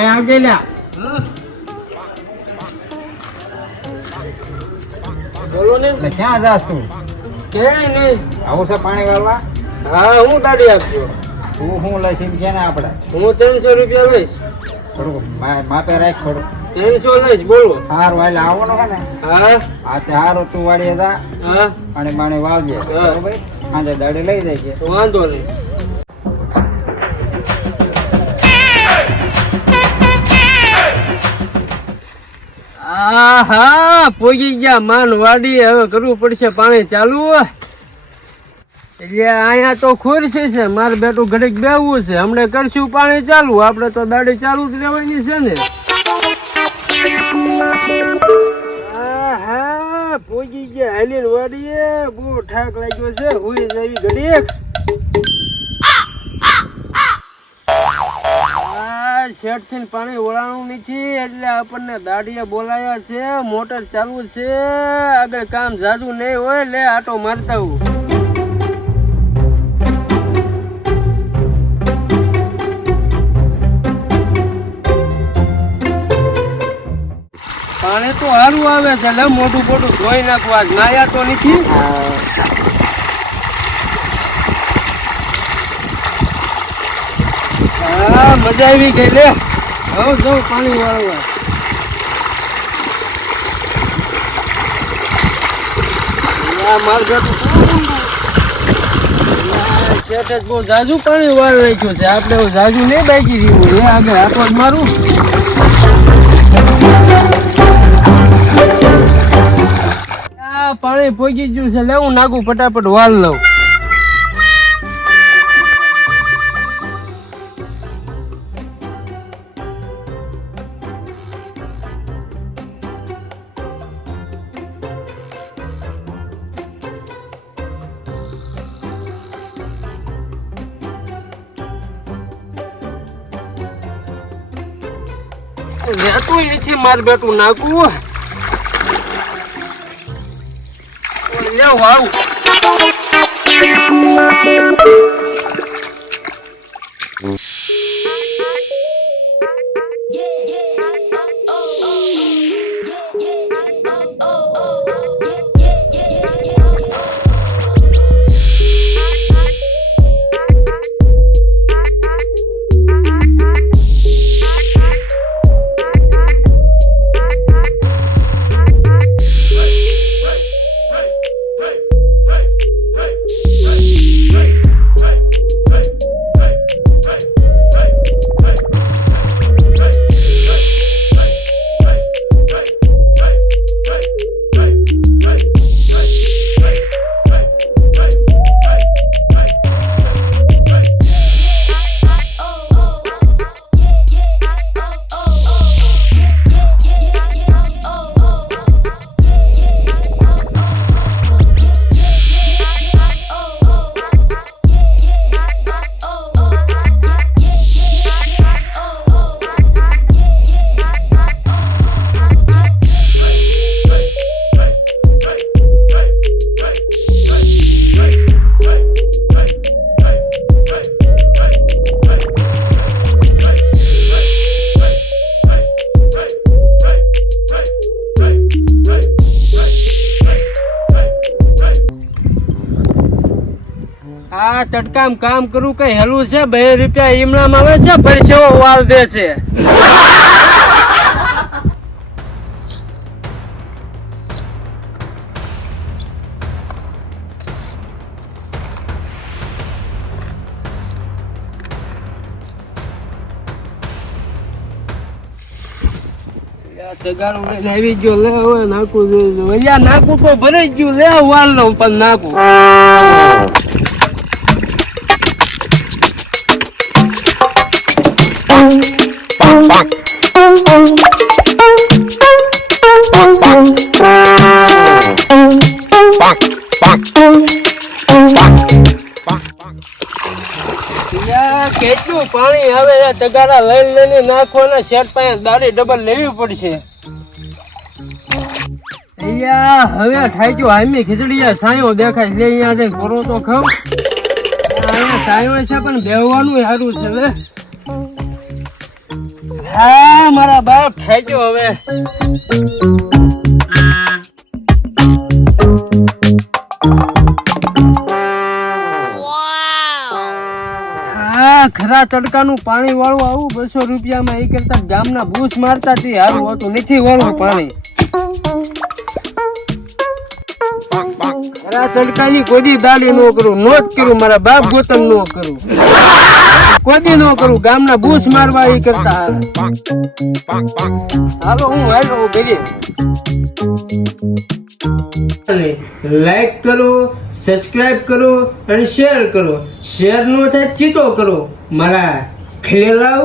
આવજે લ્યા બોલો ને એટલે ક્યાં જાસ તું ક્યાંય નહીં. આવું છે પાણી વાળવા? હા હું દાડી આપજો. તું શું લઈશ કે ને આપણે? હું ત્રણસો રૂપિયા લઈશ. થોડું માથે માપે રાખ થોડું ત્રણસો લઈશ બોલો. હારું એટલે આવવાનું છે ને? હા. આ તે હારું તું વાળી હતા હા. પાણી પાણી વાવજે. હા. બરોબર? સાંજે દાડે લઈ જાય છે. તો વાંધો નહીં. આહા પોગી ગયા માન વાડી હવે કરવું પડશે પાણી ચાલુ. એટલે અહીંયા તો ખોરશે છે મારે બેટું ઘડીક બેવું છે. હમણે કરશું પાણી ચાલુ. આપણે તો દાડી ચાલુ જ રહેવાની છે ને. પોગી ગયા હાલીને વાડીએ, બહુ ઠાક લાગ્યો છે. હુઈ જાવી ઘડીક. શેઠથી પાણી વળાણું નથી, એટલે આપણને દાડીએ બોલાયા છે. મોટર ચાલુ છે. આગળ કામ જાજુ નહીં હોય, લે આટો મારતા હું પાણી તો સારું આવે છે. લે મોટું મોટું ધોઈ નાખવા આજ નાયા તો નથી. હા, મજા આવી ગઈ. લે હવે જવું પાણી વાળવા. બહુ જાજુ પાણી વાળ નાખ્યું છે. આપણે જાજુ નહીં બાકી રહ્યું. આગળ આપો મારું. પાણી પોગી ગયું છે લેવું નાખું ફટાફટ વાલ લઉં. રહેતું નથી માર બેટું નાખવું લે વાવ આ તડકામ કામ કરું કઈ હેલું છે? બે રૂપિયા ઈમણામ આવે છે પરસેવો વાલ દે છે. તગારું આવી ગયો, લે હવે નાખું તો ભરાઈ ગયું, લે વાલ લઉં પણ નાખું. કેટલું નાખવાના શેઠ પાસે દાડી ડબલ લેવી પડશે. અહીંયા હવે ઠાક્યો હામી ખીચડી સાયો દેખાય લે અહીંયા જઈને તો ખાવ અહીંયા ટાઈમ છે, પણ બેહવાનું સારું છે હા, મારા બાપ ફેંક્યો હવે. હા ખરા તડકાનું પાણી વાળું આવું બસો રૂપિયામાં એ કરતા ગામના બૂસ મારતા તે. સારું હોતું નથી વાળું પાણી. ખરા તડકાની કોઈ દાડી નો કરું નો જ કરું, મારા બાપ ગોતમ નો કરું. કોઈ નો કરું, ગામના બૂસ મારવા એ કરતા હાલો. હું હાલો ઘરે લાઈક કરો સબસ્ક્રાઇબ કરો અને શેર કરો. શેર નો થાય ચીટો કરો. મારા ખેલાવ